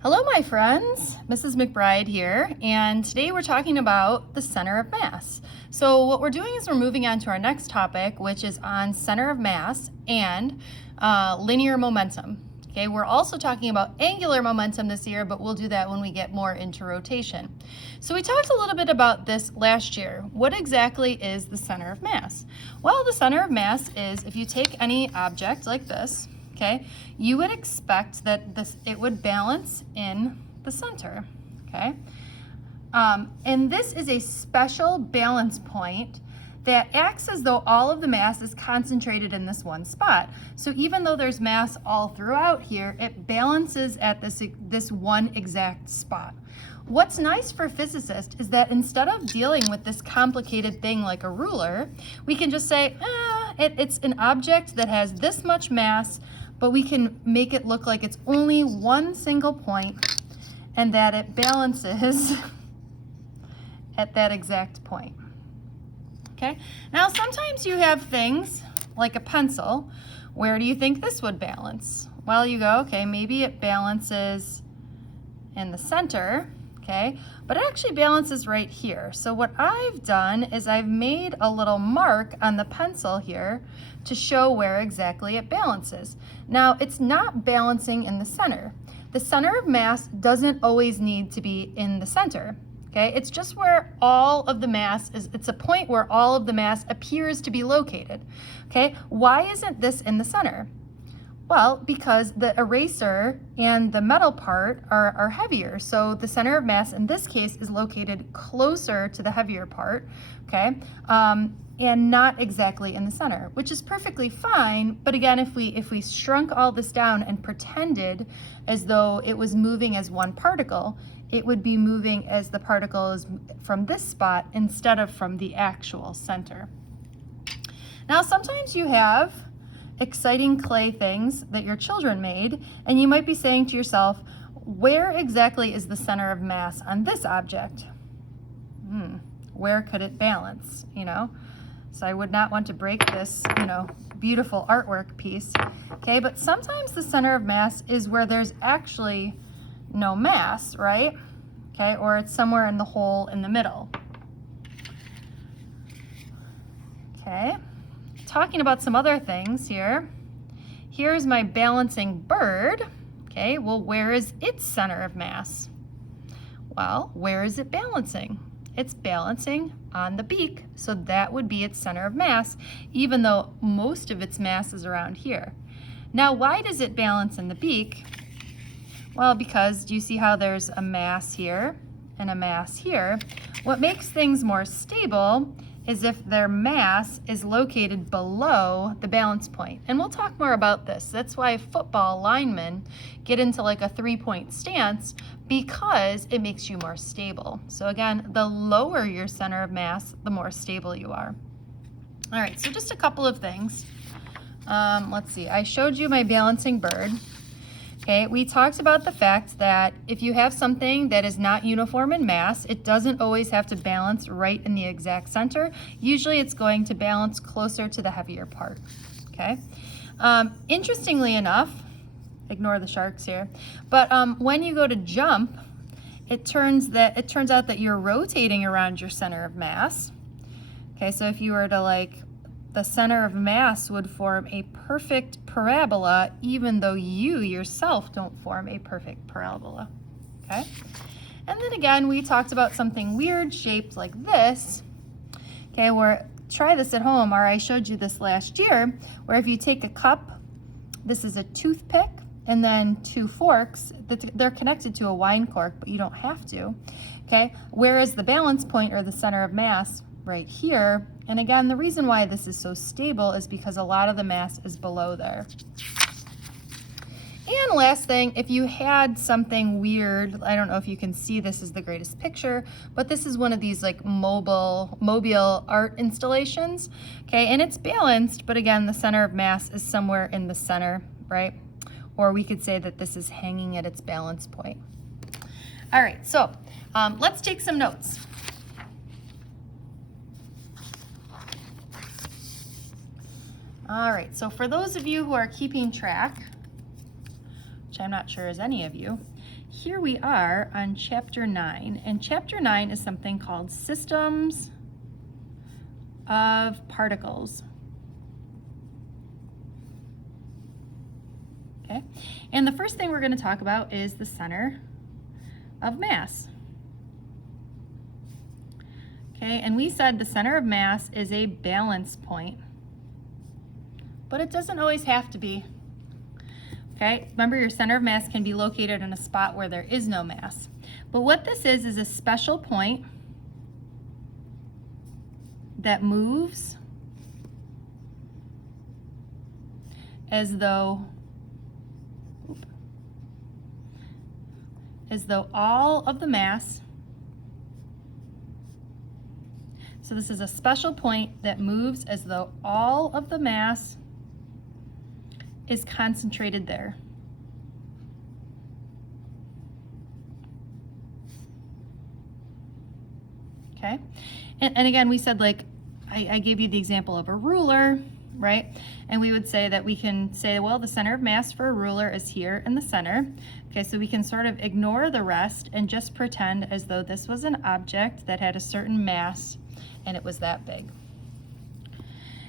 Hello, my friends. Mrs. McBride here, and today we're talking about the center of mass. So what we're doing is we're moving on to our next topic, which is on center of mass and linear momentum. Okay, we're also talking about angular momentum this year, but we'll do that when we get more into rotation. So we talked a little bit about this last year. What exactly is the center of mass? Well, the center of mass is if you take any object like this, okay, you would expect that it would balance in the center, okay? And this is a special balance point that acts as though all of the mass is concentrated in this one spot. So even though there's mass all throughout here, it balances at this one exact spot. What's nice for physicists is that instead of dealing with this complicated thing like a ruler, we can just say, it's an object that has this much mass, but we can make it look like it's only one single point and that it balances at that exact point. Okay, now sometimes you have things like a pencil. Where do you think this would balance? Well, you go, okay, maybe it balances in the center, okay, but it actually balances right here. So what I've done is I've made a little mark on the pencil here to show where exactly it balances. Now, it's not balancing in the center. The center of mass doesn't always need to be in the center. Okay, it's just where all of the mass is, it's a point where all of the mass appears to be located. Okay, why isn't this in the center? Well, because the eraser and the metal part are heavier. So the center of mass in this case is located closer to the heavier part, okay? And not exactly in the center, which is perfectly fine. But again, if we shrunk all this down and pretended as though it was moving as one particle, it would be moving as the particle is from this spot instead of from the actual center. Now, sometimes you have exciting clay things that your children made, and you might be saying to yourself, where exactly is the center of mass on this object? Where could it balance, you know? So I would not want to break this, beautiful artwork piece, okay? But sometimes the center of mass is where there's actually no mass, right? Okay, or it's somewhere in the hole in the middle. Okay, talking about some other things here. Here's my balancing bird. Okay, well, where is its center of mass? Well, where is it balancing? It's balancing on the beak, so that would be its center of mass, even though most of its mass is around here. Now, why does it balance in the beak? Well, because do you see how there's a mass here and a mass here? What makes things more stable is if their mass is located below the balance point. And we'll talk more about this. That's why football linemen get into like a 3-point stance, because it makes you more stable. So again, the lower your center of mass, the more stable you are. All right, so just a couple of things. Let's see, I showed you my balancing bird. Okay, we talked about the fact that if you have something that is not uniform in mass, it doesn't always have to balance right in the exact center. Usually it's going to balance closer to the heavier part, okay? Interestingly enough, ignore the sharks here, but when you go to jump, it turns out that you're rotating around your center of mass. Okay, so if you were to the center of mass would form a perfect parabola, even though you yourself don't form a perfect parabola, okay? And then again, we talked about something weird shaped like this, okay, where try this at home, or I showed you this last year, where if you take a cup, this is a toothpick, and then 2 forks, they're connected to a wine cork, but you don't have to, okay? Where is the balance point or the center of mass? Right here. And again, the reason why this is so stable is because a lot of the mass is below there. And last thing, if you had something weird, I don't know if you can see this is the greatest picture, but this is one of these like mobile art installations, okay? And it's balanced, but again, the center of mass is somewhere in the center, right? Or we could say that this is hanging at its balance point. All right, so let's take some notes. All right, so for those of you who are keeping track, which I'm not sure is any of you, here we are on chapter 9, and chapter 9 is something called Systems of Particles. Okay, and the first thing we're going to talk about is the center of mass. Okay, and we said the center of mass is a balance point, but it doesn't always have to be. Okay, remember your center of mass can be located in a spot where there is no mass. But what this is a special point that moves as though all of the mass, so this is a special point that moves as though all of the mass is concentrated there. Okay, and again, we said, like, I gave you the example of a ruler, right? And we would say that we can say, well, the center of mass for a ruler is here in the center. Okay, so we can sort of ignore the rest and just pretend as though this was an object that had a certain mass and it was that big.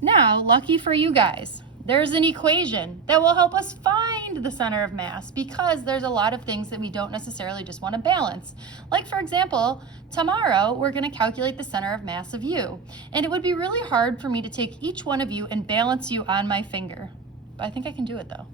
Now, lucky for you guys, there's an equation that will help us find the center of mass, because there's a lot of things that we don't necessarily just want to balance. Like, for example, tomorrow we're going to calculate the center of mass of you. And it would be really hard for me to take each one of you and balance you on my finger. But I think I can do it though.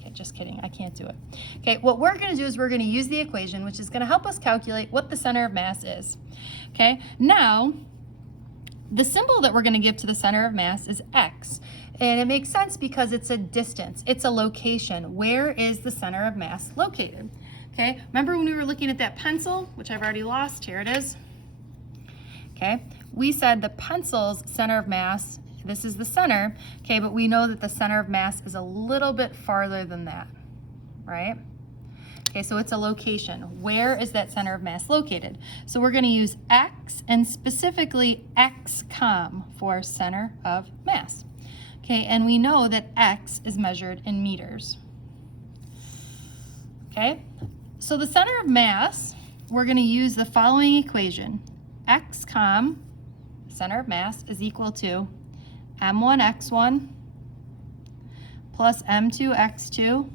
Okay, just kidding, I can't do it. Okay, what we're going to do is we're going to use the equation, which is going to help us calculate what the center of mass is. Okay, now the symbol that we're going to give to the center of mass is x. And it makes sense because it's a distance, it's a location. Where is the center of mass located? Okay, remember when we were looking at that pencil, which I've already lost, here it is. Okay, we said the pencil's center of mass, this is the center, okay, but we know that the center of mass is a little bit farther than that, right? Okay, so it's a location. Where is that center of mass located? So we're going to use x, and specifically XCOM for center of mass. Okay, and we know that x is measured in meters. Okay, so the center of mass, we're going to use the following equation. XCOM, center of mass, is equal to m1x1 plus m2x2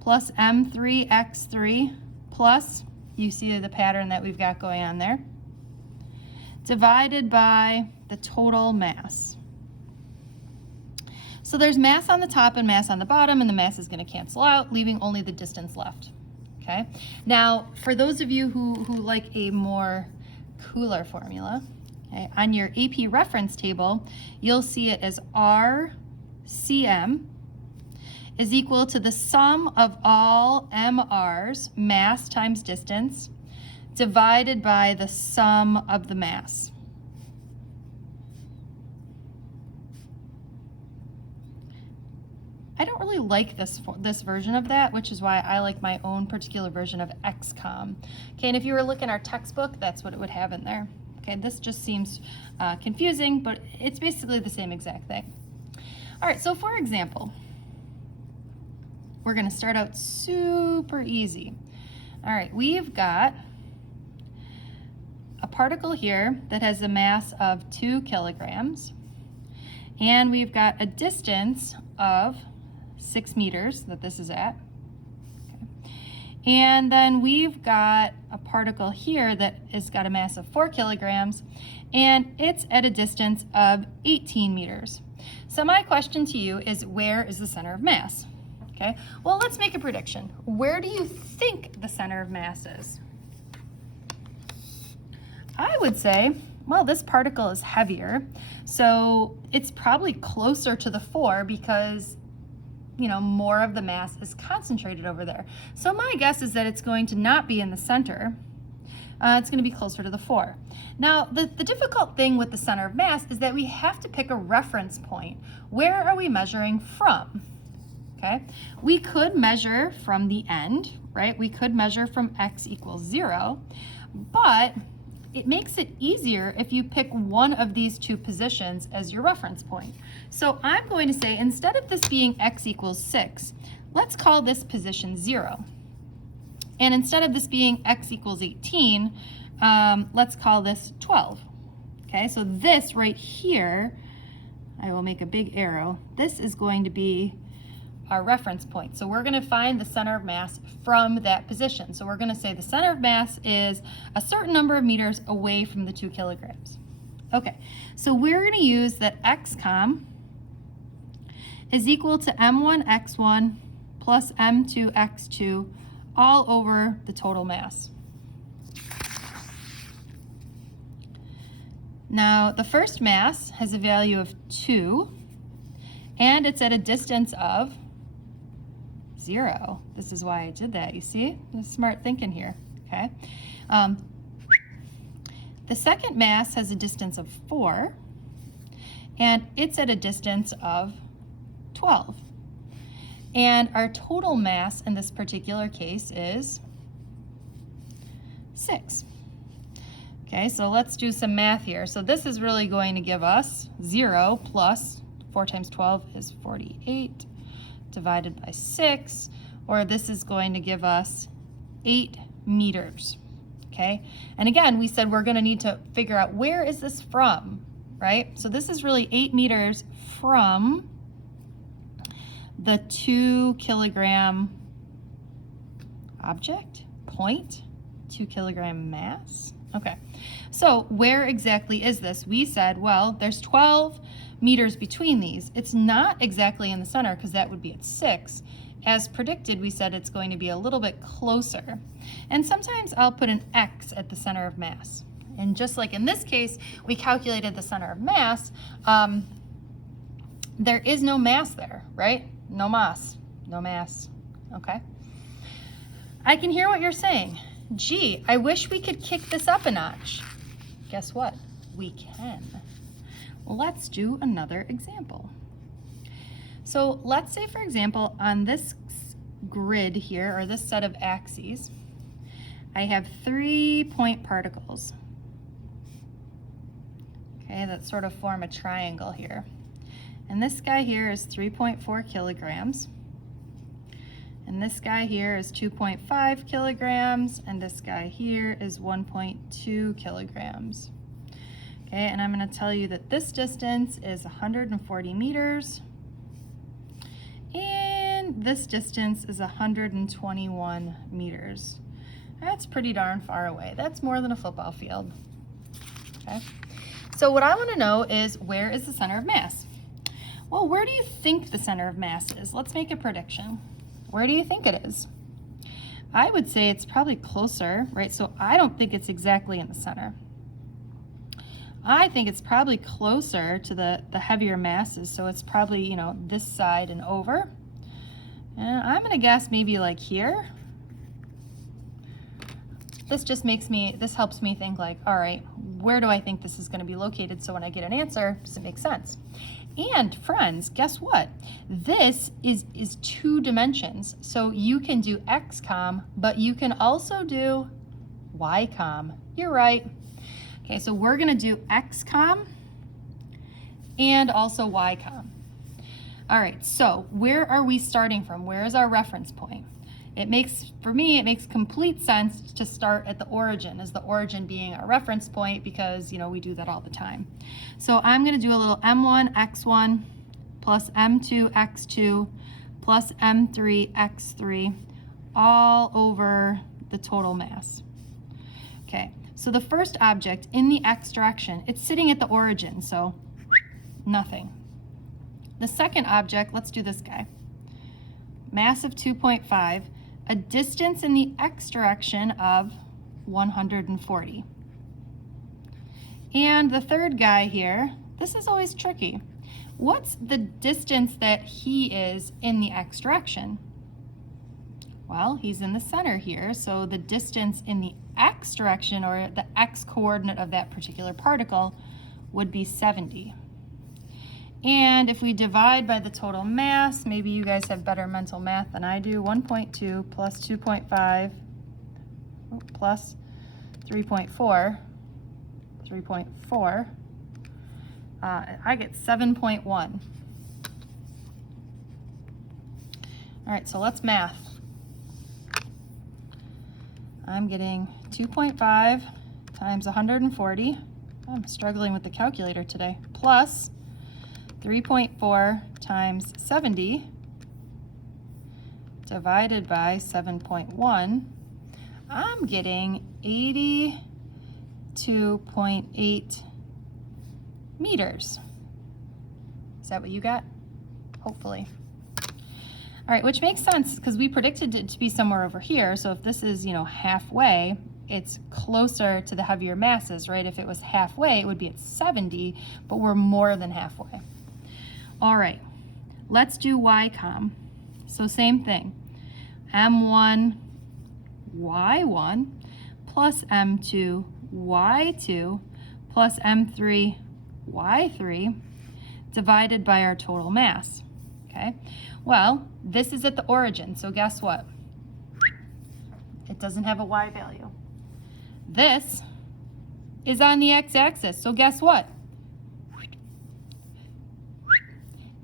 plus m3x3 plus, you see the pattern that we've got going on there, divided by the total mass. So there's mass on the top and mass on the bottom, and the mass is going to cancel out, leaving only the distance left. Okay. Now, for those of you who like a more cooler formula, okay, on your AP reference table, you'll see it as RCM is equal to the sum of all MRs, mass times distance, divided by the sum of the mass. I don't really like this version of that, which is why I like my own particular version of XCOM. Okay, and if you were looking at our textbook, that's what it would have in there. Okay, this just seems confusing, but it's basically the same exact thing. All right, so for example, we're going to start out super easy. All right, we've got a particle here that has a mass of 2 kilograms, and we've got a distance of 6 meters that this is at. Okay. And then we've got a particle here that has got a mass of 4 kilograms, and it's at a distance of 18 meters. So my question to you is, where is the center of mass? Okay, well, let's make a prediction. Where do you think the center of mass is? I would say, well, this particle is heavier, so it's probably closer to the 4 because, you know, more of the mass is concentrated over there. So my guess is that it's going to not be in the center. It's going to be closer to the 4. Now, the difficult thing with the center of mass is that we have to pick a reference point. Where are we measuring from? Okay, we could measure from the end, right? We could measure from x equals 0, but it makes it easier if you pick one of these two positions as your reference point. So I'm going to say, instead of this being x equals 6, let's call this position 0. And instead of this being x equals 18, let's call this 12. Okay, so this right here, I will make a big arrow. This is going to be our reference point. So we're going to find the center of mass from that position. So we're going to say the center of mass is a certain number of meters away from the 2 kilograms. Okay, so we're going to use that x-com is equal to m1x1 plus m2x2 all over the total mass. Now, the first mass has a value of 2, and it's at a distance of 0. This is why I did that, you see? There's smart thinking here, okay? The second mass has a distance of 4, and it's at a distance of 12. And our total mass in this particular case is 6. Okay, so let's do some math here. So this is really going to give us 0 plus 4 times 12 is 48 divided by 6, or this is going to give us 8 meters. Okay, and again, we said we're going to need to figure out where is this from, right? So this is really 8 meters from the 2 kilogram object, point, 2 kilogram mass. Okay, so where exactly is this? We said, well, there's 12 meters between these. It's not exactly in the center because that would be at 6. As predicted, we said it's going to be a little bit closer. And sometimes I'll put an X at the center of mass. And just like in this case, we calculated the center of mass, there is no mass there, right? No mass, no mass, okay? I can hear what you're saying. Gee, I wish we could kick this up a notch. Guess what? We can. Let's do another example. So let's say, for example, on this grid here, or this set of axes, I have 3 point particles. Okay, that sort of form a triangle here. And this guy here is 3.4 kilograms. And this guy here is 2.5 kilograms, and this guy here is 1.2 kilograms. Okay, and I'm going to tell you that this distance is 140 meters, and this distance is 121 meters. That's pretty darn far away. That's more than a football field. Okay, so what I want to know is, where is the center of mass? Well, where do you think the center of mass is? Let's make a prediction. Where do you think it is? I would say it's probably closer, right? So I don't think it's exactly in the center. I think it's probably closer to the heavier masses, so it's probably, you know, this side and over. And I'm gonna guess maybe like here. This helps me think like, all right, where do I think this is gonna be located? So when I get an answer, does it make sense? And friends, guess what? This is 2 dimensions. So you can do XCOM, but you can also do YCOM. You're right. Okay, so we're gonna do XCOM and also YCOM. All right, so where are we starting from? Where is our reference point? For me, it makes complete sense to start at the origin, as the origin being our reference point, because, you know, we do that all the time. So I'm going to do a little m1x1 plus m2x2 plus m3x3 all over the total mass. Okay, so the first object in the x direction, it's sitting at the origin, so nothing. The second object, let's do this guy. Mass of 2.5, a distance in the x direction of 140. And the third guy here, this is always tricky. What's the distance that he is in the x direction? Well, he's in the center here, so the distance in the x direction, or the x coordinate of that particular particle, would be 70. And if we divide by the total mass, maybe you guys have better mental math than I do, 1.2 plus 2.5 plus 3.4, I get 7.1. All All right, so let's math. I'm getting 2.5 times 140. I'm struggling with the calculator today. Plus 3.4 times 70 divided by 7.1. I'm getting 82.8 meters. Is that what you got? Hopefully. All right, which makes sense because we predicted it to be somewhere over here. So if this is, halfway, it's closer to the heavier masses, right? If it was halfway, it would be at 70, but we're more than halfway. All right, let's do YCOM. So same thing, M1, Y1 plus M2, Y2 plus M3, Y3 divided by our total mass, okay? Well, this is at the origin, so guess what? It doesn't have a Y value. This is on the x-axis, so guess what?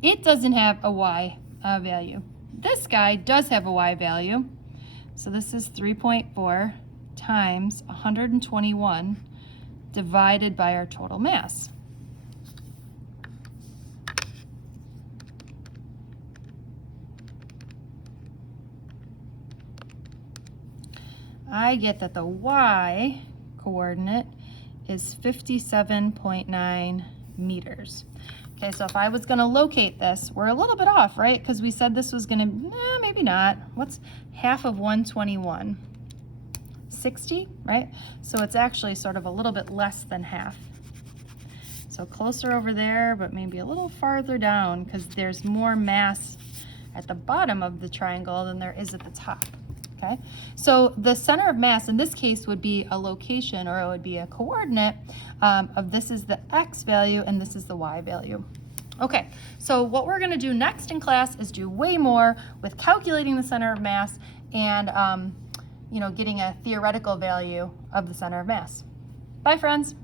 It doesn't have a Y value. This guy does have a Y value, so this is 3.4 times 121 divided by our total mass. I get that the Y coordinate is 57.9 meters. Okay, so if I was going to locate this, we're a little bit off, right? Because we said this was going to, maybe not. What's half of 121? 60, right? So it's actually sort of a little bit less than half. So closer over there, but maybe a little farther down because there's more mass at the bottom of the triangle than there is at the top. Okay, so the center of mass in this case would be a location, or it would be a coordinate of this is the X value and this is the Y value. Okay, so what we're going to do next in class is do way more with calculating the center of mass and getting a theoretical value of the center of mass. Bye, friends.